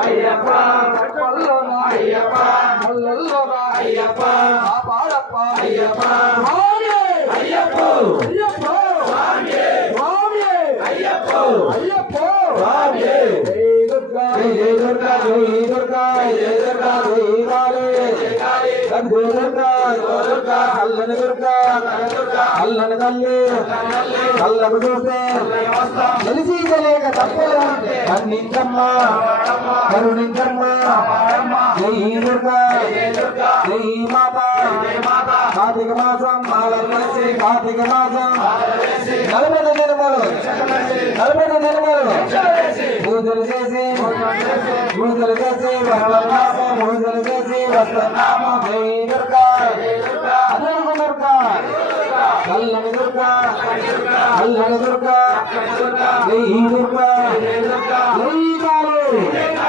అయ్యప్ప కళ్ళలోన అయ్యప్ప కళ్ళలోన అయ్యప్ప కాపాడప్ప అయ్యప్ప స్వామి అయ్యప్ప అయ్యప్ప స్వామి స్వామి అయ్యప్ప అయ్యప్ప స్వామి జై దుర్గా జై దుర్గా జై దుర్గా జై దుర్గా జై కాళీ జై కాళీ దుర్గా దుర్గా కళ్ళని దుర్గా కళ్ళని తల్లి కళ్ళకు చూస్తే తెలిసి తెలియక తప్పదు కన్నించమ్మా కరుణించమ్మా జై దుర్గా జై మాత కార్తీక మాసం కార్తీక మాసం 40 దినములు పూజలు చేసి పూజలు చేసి వస్తున్నాము జై దుర్గా అదనపు దుర్గా కల్లని దుర్గా కల్లని దుర్గా జై దుర్గా